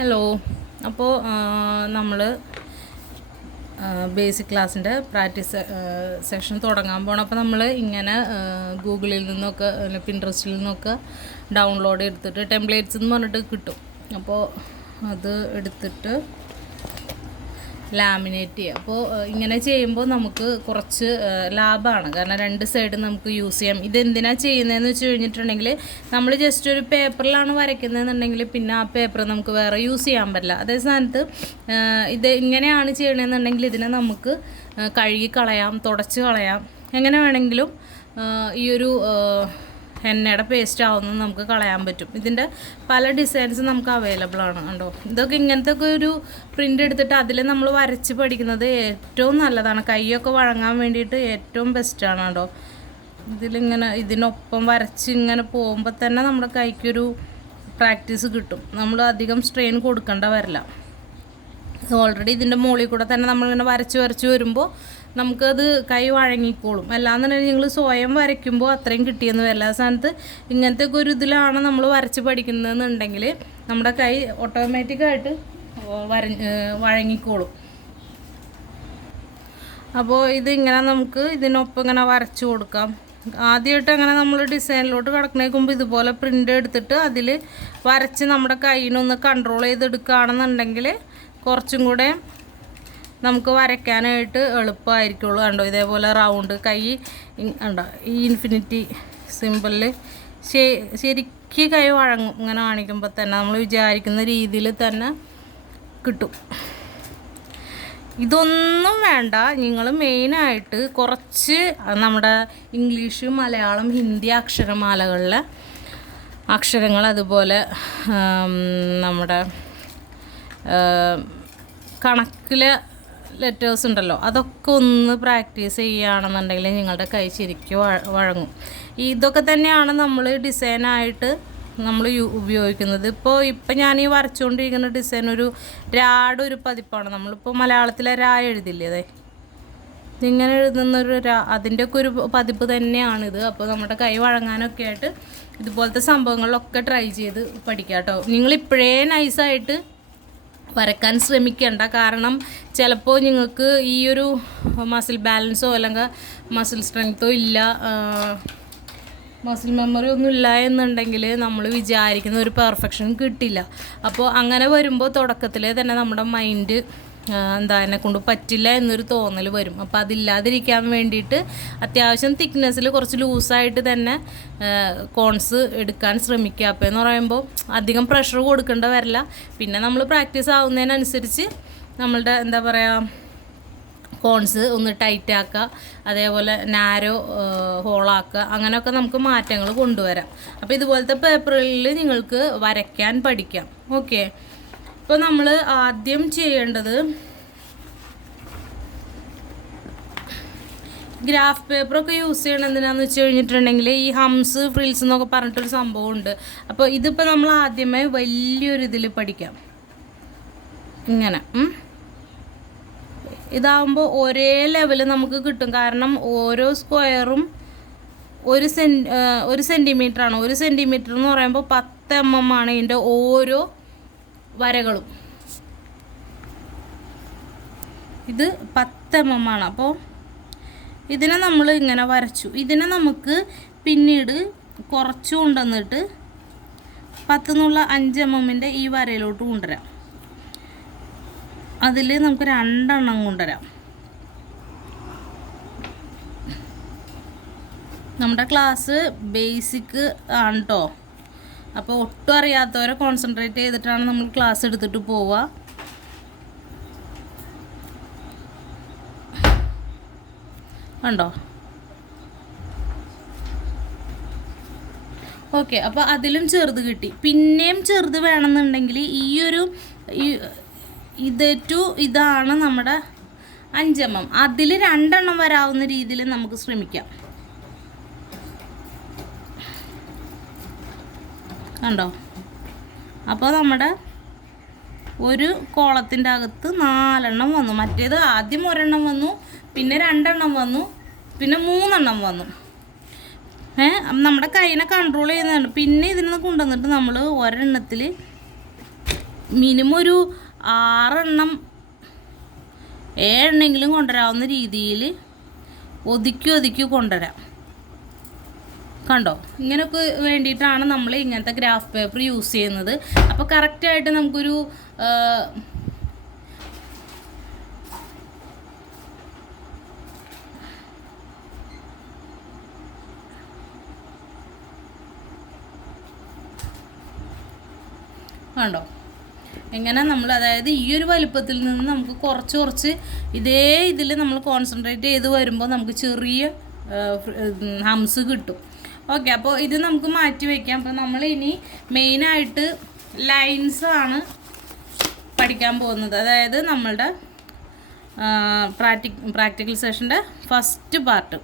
Hello. അപ്പോൾ നമ്മൾ basic ക്ലാസ്സിൻ്റെ പ്രാക്ടീസ് സെഷൻ തുടങ്ങാൻ പോകണം. അപ്പോൾ നമ്മൾ ഇങ്ങനെ ഗൂഗിളിൽ നിന്നൊക്കെ പിൻട്രസ്റ്റിൽ നിന്നൊക്കെ ഡൗൺലോഡ് എടുത്തിട്ട് ടെംപ്ലേറ്റ്സ് എന്ന് പറഞ്ഞിട്ട് കിട്ടും. അപ്പോൾ അത് എടുത്തിട്ട് ലാമിനേറ്റ് ചെയ്യുക. അപ്പോൾ ഇങ്ങനെ ചെയ്യുമ്പോൾ നമുക്ക് കുറച്ച് ലാഭമാണ്, കാരണം രണ്ട് സൈഡും നമുക്ക് യൂസ് ചെയ്യാം. ഇതെന്തിനാണ് ചെയ്യുന്നതെന്ന് വെച്ച് കഴിഞ്ഞിട്ടുണ്ടെങ്കിൽ നമ്മൾ ജസ്റ്റ് ഒരു പേപ്പറിലാണ് വരയ്ക്കുന്നതെന്നുണ്ടെങ്കിൽ പിന്നെ ആ പേപ്പർ നമുക്ക് വേറെ യൂസ് ചെയ്യാൻ പറ്റില്ല. അതേ സ്ഥാനത്ത് ഇത് ഇങ്ങനെയാണ് ചെയ്യണമെന്നുണ്ടെങ്കിൽ ഇതിനെ നമുക്ക് കഴുകി കളയാം, തുടച്ച് കളയാം, എങ്ങനെ വേണമെങ്കിലും ഈ ഒരു എണ്ണയുടെ പേസ്റ്റ് ആവുന്നത് നമുക്ക് കളയാൻ പറ്റും. ഇതിൻ്റെ പല ഡിസൈൻസ് നമുക്ക് അവൈലബിൾ ആണ്. കണ്ടോ, ഇതൊക്കെ ഇങ്ങനത്തെ ഒക്കെ ഒരു പ്രിൻ്റ് എടുത്തിട്ട് അതിൽ നമ്മൾ വരച്ച് പഠിക്കുന്നത് ഏറ്റവും നല്ലതാണ്. കൈയൊക്കെ വഴങ്ങാൻ വേണ്ടിയിട്ട് ഏറ്റവും ബെസ്റ്റാണ്. കണ്ടോ, ഇതിലിങ്ങനെ ഇതിനൊപ്പം വരച്ച് ഇങ്ങനെ പോകുമ്പോൾ തന്നെ നമ്മുടെ കൈക്കൊരു പ്രാക്ടീസ് കിട്ടും. നമ്മൾ അധികം സ്ട്രെയിൻ കൊടുക്കേണ്ട വരില്ല. ഓൾറെഡി ഇതിൻ്റെ മുകളിൽ കൂടെ തന്നെ നമ്മളിങ്ങനെ വരച്ച് വരുമ്പോൾ നമുക്കത് കൈ വഴങ്ങിക്കോളും. അല്ലാന്നുണ്ടെങ്കിൽ നിങ്ങൾ സ്വയം വരയ്ക്കുമ്പോൾ അത്രയും കിട്ടിയെന്ന് വരില്ല. ആ സ്ഥാനത്ത് ഇങ്ങനത്തെ ഒക്കെ ഒരു ഇതിലാണ് നമ്മൾ വരച്ച് പഠിക്കുന്നതെന്നുണ്ടെങ്കിൽ നമ്മുടെ കൈ ഓട്ടോമാറ്റിക്കായിട്ട് വഴങ്ങിക്കോളും. അപ്പോൾ ഇതിങ്ങനെ നമുക്ക് ഇതിനൊപ്പം ഇങ്ങനെ വരച്ച് കൊടുക്കാം. ആദ്യമായിട്ട് അങ്ങനെ നമ്മൾ ഡിസൈനിലോട്ട് കിടക്കുന്നേക്കുമ്പോൾ ഇതുപോലെ പ്രിൻ്റ് എടുത്തിട്ട് അതിൽ വരച്ച് നമ്മുടെ കൈയിനൊന്ന് കൺട്രോൾ ചെയ്തെടുക്കുകയാണെന്നുണ്ടെങ്കിൽ കുറച്ചും കൂടെ നമുക്ക് വരയ്ക്കാനായിട്ട് എളുപ്പമായിരിക്കുള്ളൂ. കണ്ടോ, ഇതേപോലെ റൗണ്ട് കൈ ഉണ്ടോ, ഈ ഇൻഫിനിറ്റി സിമ്പിളിൽ ശരിക്ക് കൈ വഴങ്ങും. ഇങ്ങനെ കാണിക്കുമ്പോൾ തന്നെ നമ്മൾ വിചാരിക്കുന്ന രീതിയിൽ തന്നെ കിട്ടും. ഇതൊന്നും വേണ്ട, നിങ്ങൾ മെയിനായിട്ട് കുറച്ച് നമ്മുടെ ഇംഗ്ലീഷ്, മലയാളം, ഹിന്ദി അക്ഷരമാലകളിലെ അക്ഷരങ്ങൾ, അതുപോലെ നമ്മുടെ കണക്കിലെ ലെറ്റേഴ്സ് ഉണ്ടല്ലോ, അതൊക്കെ ഒന്ന് പ്രാക്ടീസ് ചെയ്യുകയാണെന്നുണ്ടെങ്കിൽ നിങ്ങളുടെ കൈ ശരിക്കും വഴങ്ങും. ഇതൊക്കെ തന്നെയാണ് നമ്മൾ ഡിസൈനായിട്ട് നമ്മൾ ഉപയോഗിക്കുന്നത്. ഇപ്പം ഞാൻ ഈ വരച്ചുകൊണ്ടിരിക്കുന്ന ഡിസൈൻ ഒരു രായുടെ ഒരു പതിപ്പാണ്. നമ്മളിപ്പോൾ മലയാളത്തിലെ രാ എഴുതില്ലേ, അതെ, ഇതിങ്ങനെ എഴുതുന്നൊരു അതിൻ്റെയൊക്കെ ഒരു പതിപ്പ് തന്നെയാണിത്. അപ്പോൾ നമ്മുടെ കൈ വഴങ്ങാനൊക്കെ ആയിട്ട് ഇതുപോലത്തെ സംഭവങ്ങളിലൊക്കെ ട്രൈ ചെയ്ത് പഠിക്കാം കേട്ടോ. നിങ്ങളിപ്പോഴേ നൈസായിട്ട് വരയ്ക്കാൻ ശ്രമിക്കേണ്ട. കാരണം ചിലപ്പോൾ നിങ്ങൾക്ക് ഈ ഒരു മസിൽ ബാലൻസോ അല്ലെങ്കിൽ മസിൽ സ്ട്രെങ്തോ ഇല്ല, മസിൽ മെമ്മറി ഒന്നും ഇല്ല എന്നുണ്ടെങ്കിൽ നമ്മൾ വിചാരിക്കുന്ന ഒരു പെർഫെക്ഷൻ കിട്ടില്ല. അപ്പോൾ അങ്ങനെ വരുമ്പോൾ തുടക്കത്തിലേ തന്നെ നമ്മുടെ മൈൻഡ് എന്നെ കൊണ്ട് പറ്റില്ല എന്നൊരു തോന്നൽ വരും. അപ്പോൾ അതില്ലാതിരിക്കാൻ വേണ്ടിയിട്ട് അത്യാവശ്യം തിക്നെസ്സിൽ കുറച്ച് ലൂസായിട്ട് തന്നെ കോൺസ് എടുക്കാൻ ശ്രമിക്കുക. അപ്പോൾ എന്ന് പറയുമ്പോൾ അധികം പ്രഷർ കൊടുക്കേണ്ട വരില്ല. പിന്നെ നമ്മൾ പ്രാക്ടീസ് ആവുന്നതിനനുസരിച്ച് നമ്മളുടെ കോൺസ് ഒന്ന് ടൈറ്റ് ആക്കുക, അതേപോലെ നാരോ ഹോളാക്കുക, അങ്ങനെയൊക്കെ നമുക്ക് മാറ്റങ്ങൾ കൊണ്ടുവരാം. അപ്പോൾ ഇതുപോലത്തെ പേപ്പറുകളിൽ നിങ്ങൾക്ക് വരയ്ക്കാൻ പഠിക്കാം. ഓക്കെ, ഇപ്പോൾ നമ്മൾ ആദ്യം ചെയ്യേണ്ടത് ഗ്രാഫ് പേപ്പറൊക്കെ യൂസ് ചെയ്യണം. എന്തിനാന്ന് വെച്ച് കഴിഞ്ഞിട്ടുണ്ടെങ്കിൽ ഈ ഹംസ്, ഫ്രിൽസ് എന്നൊക്കെ പറഞ്ഞിട്ടൊരു സംഭവമുണ്ട്. അപ്പോൾ ഇതിപ്പോൾ നമ്മൾ ആദ്യമേ വലിയൊരു ഇതിൽ പഠിക്കാം. ഇങ്ങനെ ഇതാവുമ്പോൾ ഒരേ ലെവൽ നമുക്ക് കിട്ടും. കാരണം ഓരോ സ്ക്വയറും ഒരു സെൻറ്റിമീറ്ററാണ്. 1 സെൻറ്റിമീറ്റർ എന്ന് പറയുമ്പോൾ 10 mm ആണ് ഇതിൻ്റെ ഓരോ വരകളും. ഇത് 10 mm ആണ്. അപ്പോൾ ഇതിനെ നമ്മൾ ഇങ്ങനെ വരച്ചു. ഇതിനെ നമുക്ക് പിന്നീട് കുറച്ച് കൊണ്ടുവന്നിട്ട് 10 എന്നുള്ള 5 mm ഈ വരയിലോട്ട് കൊണ്ടുവരാം. അതിൽ നമുക്ക് 2 എണ്ണം കൊണ്ടുവരാം. നമ്മുടെ ക്ലാസ് ബേസിക് ആണ് കേട്ടോ. അപ്പോൾ ഒട്ടും അറിയാത്തവരെ കോൺസെൻട്രേറ്റ് ചെയ്തിട്ടാണ് നമ്മൾ ക്ലാസ് എടുത്തിട്ട് പോവുക. കണ്ടോ, ഓക്കെ. അപ്പോൾ അതിലും ചെറുത് കിട്ടി. പിന്നെയും ചെറുത് വേണമെന്നുണ്ടെങ്കിൽ ഇതാണ് നമ്മുടെ 5 mm. അതിൽ 2 എണ്ണം വരാവുന്ന രീതിയിൽ നമുക്ക് ശ്രമിക്കാം. കണ്ടോ, അപ്പോൾ നമ്മുടെ ഒരു കോളത്തിൻ്റെ അകത്ത് 4 എണ്ണം വന്നു. മറ്റേത് ആദ്യം 1 എണ്ണം വന്നു, പിന്നെ 2 എണ്ണം വന്നു, പിന്നെ 3 എണ്ണം വന്നു. നമ്മുടെ കൈനെ കൺട്രോൾ ചെയ്യുന്നതാണ്. പിന്നെ ഇതിൽ നിന്ന് കൊണ്ടുവന്നിട്ട് നമ്മൾ ഒരെണ്ണത്തിൽ മിനിമം ഒരു 6 7 കൊണ്ടുവരാവുന്ന രീതിയിൽ ഒതുക്കി കൊണ്ടുവരാം. കണ്ടോ, ഇങ്ങനെയൊക്കെ വേണ്ടിയിട്ടാണ് നമ്മൾ ഇങ്ങനത്തെ ഗ്രാഫ് പേപ്പർ യൂസ് ചെയ്യുന്നത്. അപ്പോൾ കറക്റ്റായിട്ട് നമുക്കൊരു കണ്ടോ എങ്ങനെ നമ്മൾ, അതായത് ഈ ഒരു വലുപ്പത്തിൽ നിന്ന് നമുക്ക് കുറച്ച് ഇതേ ഇതിൽ നമ്മൾ കോൺസെൻട്രേറ്റ് ചെയ്ത് വരുമ്പോൾ നമുക്ക് ചെറിയ ഹംസ് കിട്ടും. ഓക്കെ, അപ്പോൾ ഇത് നമുക്ക് മാറ്റി വയ്ക്കാം. അപ്പോൾ നമ്മൾ ഇനി മെയിനായിട്ട് ലൈൻസാണ് പഠിക്കാൻ പോകുന്നത്. അതായത് നമ്മളുടെ പ്രാക്ടിക്കൽ സെഷൻ്റെ ഫസ്റ്റ് പാർട്ട്.